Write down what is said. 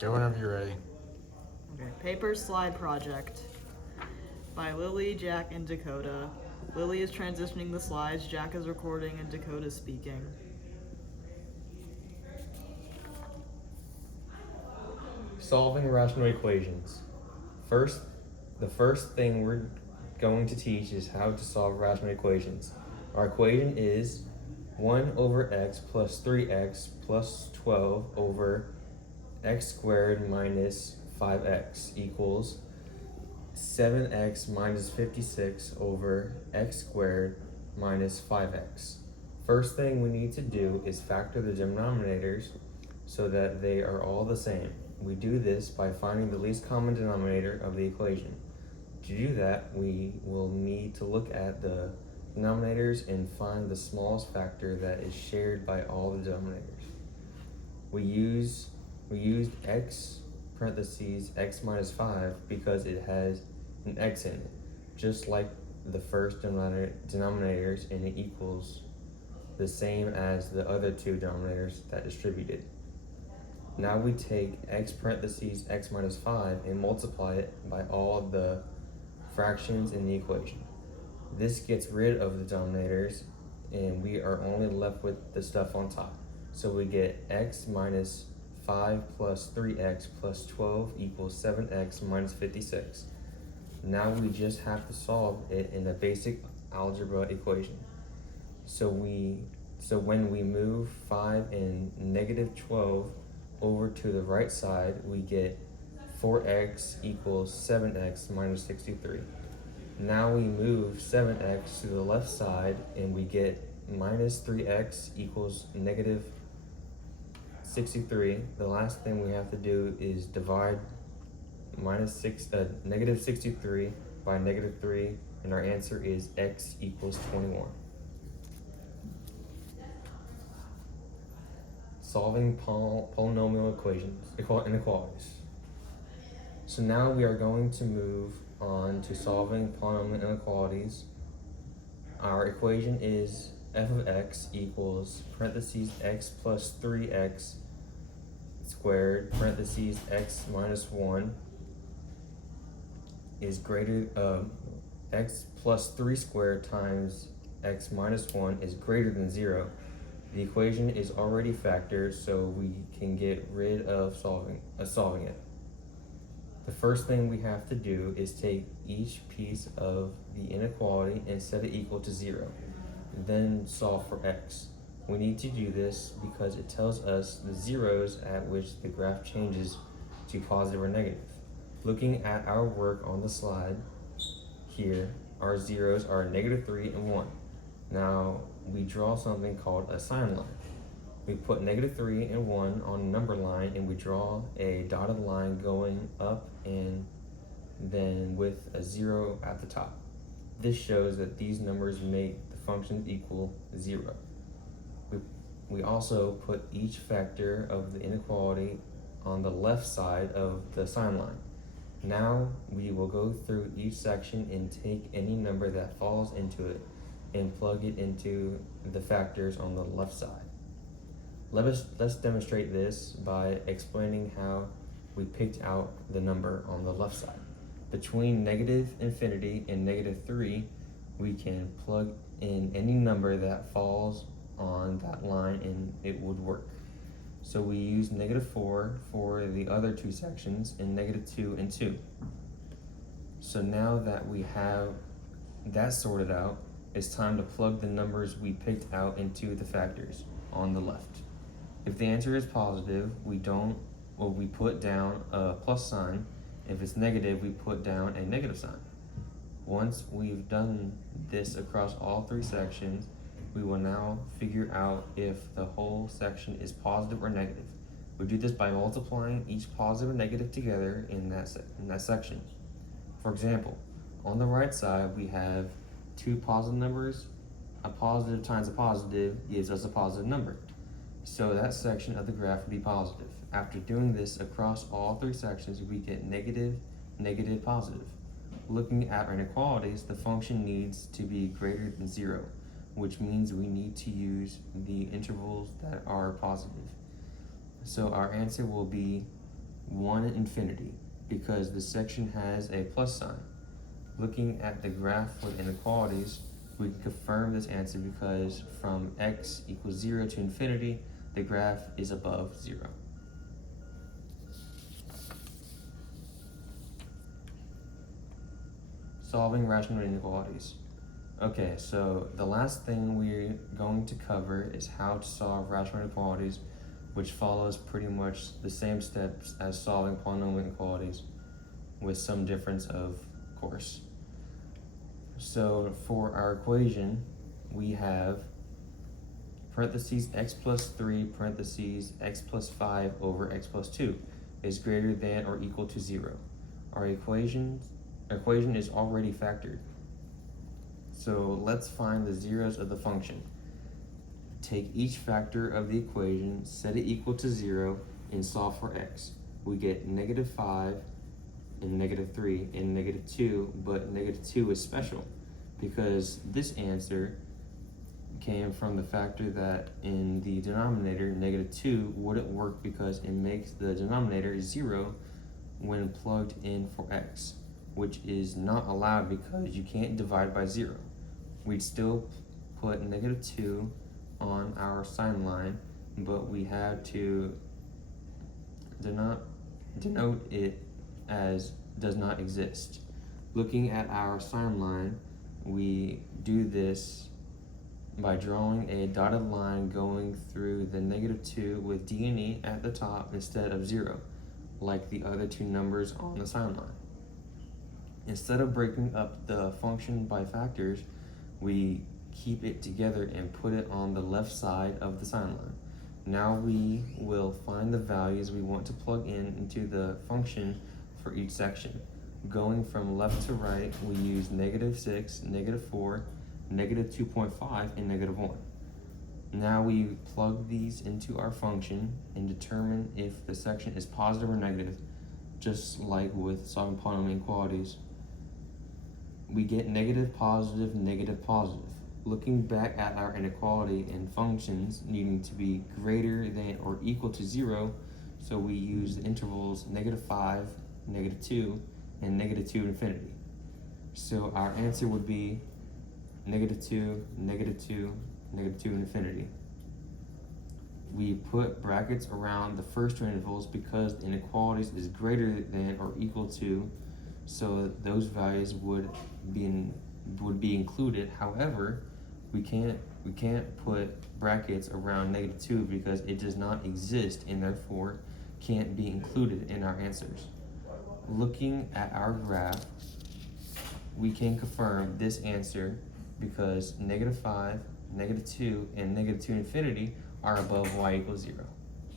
Go whenever you're ready. Okay. Paper Slide Project by Lily, Jack, and Dakota. Lily is transitioning the slides, Jack is recording, and Dakota is speaking. Solving rational equations. First, the first thing we're going to teach is how to solve rational equations. Our equation is 1 over x plus 3x plus 12 over x squared minus 5x equals 7x minus 56 over x squared minus 5x. First thing we need to do is factor the denominators so that they are all the same. We do this by finding the least common denominator of the equation. To do that, we will need to look at the denominators and find the smallest factor that is shared by all the denominators. We used x parentheses x minus 5 because it has an x in it, just like the first denominators, and it equals the same as the other two denominators that distributed. Now we take x parentheses x minus 5 and multiply it by all the fractions in the equation. This gets rid of the denominators and we are only left with the stuff on top. So we get x minus 5 plus 3x plus 12 equals 7x minus 56. Now we just have to solve it in a basic algebra equation. So when we move 5 and negative 12 over to the right side, we get 4x equals 7x minus 63. Now we move 7x to the left side and we get minus 3x equals negative 63. The last thing we have to do is divide negative 63 by negative 3, and our answer is x equals 21. Solving polynomial inequalities. So now we are going to move on to solving polynomial inequalities. Our equation is f of x equals parentheses x plus 3x squared parentheses x minus 1 is greater x plus 3 squared times x minus 1 is greater than 0. The equation is already factored, so we can get rid of solving it. The first thing we have to do is take each piece of the inequality and set it equal to 0. Then solve for x. We need to do this because it tells us the zeros at which the graph changes to positive or negative. Looking at our work on the slide here, our zeros are negative 3 and 1. Now we draw something called a sign line. We put negative 3 and 1 on a number line and we draw a dotted line going up and then with a 0 at the top. This shows that these numbers make the function equal 0. We also put each factor of the inequality on the left side of the sign line. Now we will go through each section and take any number that falls into it and plug it into the factors on the left side. Let's demonstrate this by explaining how we picked out the number on the left side. Between negative infinity and negative 3, we can plug in any number that falls on that line and it would work. So we use negative 4 for the other two sections and negative 2 and 2. So now that we have that sorted out, it's time to plug the numbers we picked out into the factors on the left. If the answer is positive, we put down a plus sign. If it's negative, we put down a negative sign. Once we've done this across all three sections, we will now figure out if the whole section is positive or negative. We do this by multiplying each positive and negative together in that section. For example, on the right side, we have two positive numbers. A positive times a positive gives us a positive number. So that section of the graph would be positive. After doing this across all three sections, we get negative, negative, positive. Looking at our inequalities, the function needs to be greater than 0, which means we need to use the intervals that are positive. So our answer will be 1 infinity, because the section has a plus sign. Looking at the graph for the inequalities, we can confirm this answer because from x equals 0 to infinity, the graph is above 0. Solving rational inequalities. Okay, so the last thing we're going to cover is how to solve rational inequalities, which follows pretty much the same steps as solving polynomial inequalities, with some difference of course. So for our equation, we have parentheses x plus 3 parentheses x plus 5 over x plus 2 is greater than or equal to 0. Our equation is already factored. So let's find the zeros of the function. Take each factor of the equation, set it equal to 0, and solve for x. We get -5 and -3 and -2, but -2 is special because this answer came from the factor that in the denominator, -2 wouldn't work because it makes the denominator 0 when plugged in for x, which is not allowed because you can't divide by 0. We'd still put -2 on our sign line, but we have to denote it as does not exist. Looking at our sign line, we do this by drawing a dotted line going through the -2 with D and E at the top instead of 0, like the other two numbers on the sign line. Instead of breaking up the function by factors, we keep it together and put it on the left side of the sign line. Now we will find the values we want to plug in into the function for each section. Going from left to right, we use -6, -4, -2.5, and -1. Now we plug these into our function and determine if the section is positive or negative, just like with solving polynomial inequalities. We get negative, positive, negative, positive. Looking back at our inequality and functions needing to be greater than or equal to 0, so we use the intervals -5, -2, and -2 infinity. So our answer would be -2, -2, -2 infinity. We put brackets around the first two intervals because the inequalities is greater than or equal to, so those values would be included. However, we can't put brackets around -2 because it does not exist and therefore can't be included in our answers. Looking at our graph, we can confirm this answer because -5, -2, and -2 infinity are above y equals 0.